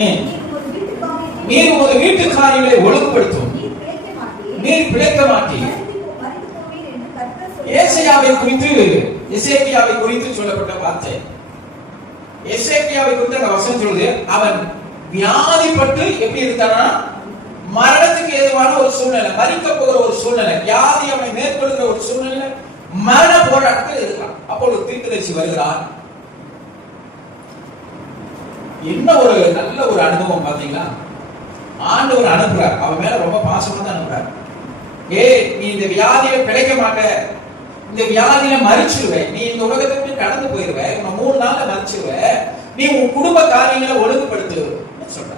நீ நீர் ஒரு வீட்டு காரியங்களை ஒழுங்குபடுத்தும். நீர் பிழைக்க மாட்டீர். ஏசையாவை குறித்து எசேக்கியாவை குறித்து சொல்லப்பட்ட வார்த்தை. எசேக்கியாவை குறித்து அந்த வசனம் சொல்லுது அவன் வியாதிப்பட்டு எப்படி இருந்தானா? மரணத்துக்கு ஏதுவான ஒரு சூழ்நிலை மறிக்க போகிற ஒரு சூழ்நிலை வியாதி அவனை மேற்கொள்கிற ஒரு சூழ்நிலை மரண போராட்டத்தில் இருக்கான். ஒரு தீர்க்கதரிசி வருகிறார். என்ன ஒரு நல்ல ஒரு அனுபவம் பாத்தீங்களா ஆண்டவர் அனுப்புறார். அவன் மேல ரொம்ப பாசமா தான் அனுப்புறார். ஏய் நீ இந்த வியாதியில பிழைக்க மாட்ட. இந்த வியாதியில மறிச்சிருவ. நீ இந்த உலகத்தை விட்டு கடந்து போயிருவ. உன்னை மூணு நாள்ல மறிச்சிருவ. நீ உன் குடும்ப காரியங்களை ஒழுங்குபடுத்து சொல்ற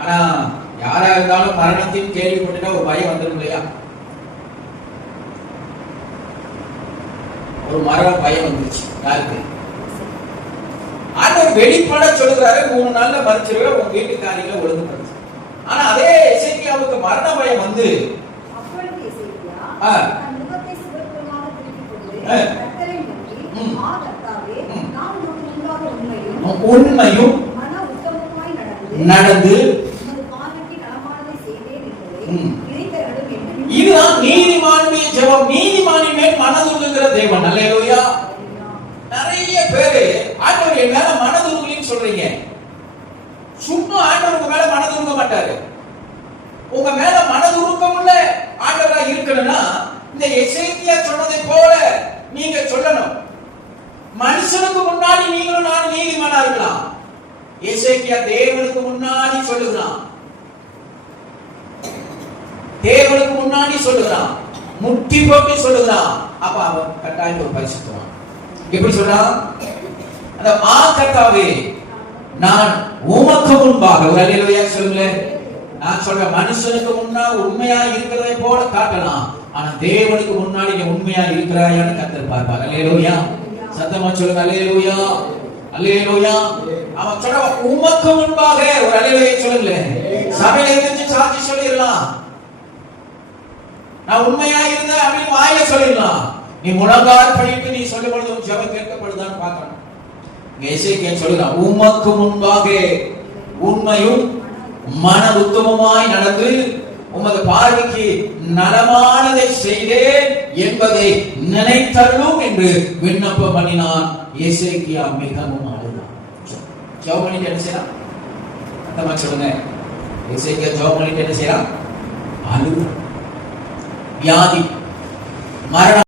ஆனா யாரா இருந்தாலும் மரணத்தையும் கேள்விப்பட்டுட்டா ஒரு பயம் வந்துடும் இல்லையா? ஒரு மரண பயம் வந்துருச்சு. யாருக்கு? வெளிப்பட சொல்லுகிறாரு மூணு நாள்ல மறிச்சிருவே உங்க வீட்டு காரியங்களை ஒழுங்குபடுத்து. ஆனா அதே எசேக்கியாவுக்கு மரண பயம் வந்து உண்மையும் நடந்து இதுதான் நீதிமானுடைய ஜெபம். நீதிமானின் மேல் மனதுருகுகிற தேவன். அல்லேலூயா. நிறைய பேரு ஆண்டவர் என் மேல மனதுருகுலின்னு சொல்றீங்க. சும்மா ஆண்டவர் உங்க மேல மனதுருக மாட்டாரு. உங்க மேல மனதுருக்கம் இல்ல ஆண்டவரா இருக்கணும்னா இந்த எசேக்கியா சொன்னதை போல நீங்க சொல்லணும். மனுஷனுக்கு முன்னாடி நீங்களும் நான் நீதிமானா இருக்கலாம். எசைக்கியா தேவனுக்கு முன்னாடி சொல்லுகிறான். தேவனுக்கு முன்னாடி சொல்லுகிறான். முட்டி போட்டு சொல்லுகிறான். அப்ப அவன் கட்டாயம் ஒரு பரிசுத்துவான். எப்படி சொன்னா அந்த ஆ கர்த்தாவே நான் உமக்கு முன்பாக ஒரு அல்லேலூயா சொல்லுங்களேன். நான் சொல்றேன் மனுஷனுக்கு முன்னா உண்மையா இருக்கிறதை போல காட்டலாம். ஆனா தேவனுக்கு முன்னாடி நீ உண்மையா இருக்கிறாயான்னு கத்தர் பார்ப்பார். அல்லேலூயா. சத்தமா சொல்லுங்க அல்லேலூயா. அல்லேலூயா. அவன் சொல்ற உமக்கு முன்பாக ஒரு அல்லேலூயா சொல்லுங்களேன். சபையில இருந்து சாட்சி சொல்லிடலாம். நான் உண்மையா இருந்தேன் அப்படின்னு வாயில சொல்லிடலாம். நீ முழங்கால் படிட்டு நீ சொல்லும் பொழுது உன் ஜெபம் கேட்கப்படுதான்னு பார்க்கணும். இங்க எசேக்கியேல் சொல்லுகிறான் உமக்கு முன்பாக உண்மையும் மன உத்தமமாய் நடந்து உமது பார்வைக்கு நலமானதை செய்தேன் என்பதை நினைத்தள்ளும் என்று விண்ணப்பம் பண்ணினான் இசைக்கியா மிகவும் அழுதான். ஜெபம் பண்ணிட்டு என்ன செய்யலாம்? அந்தமா சொல்லுங்க. இசைக்கியா ஜெபம் பண்ணிட்டு என்ன செய்யலாம்? அழுதான். வியாதி மரணம்.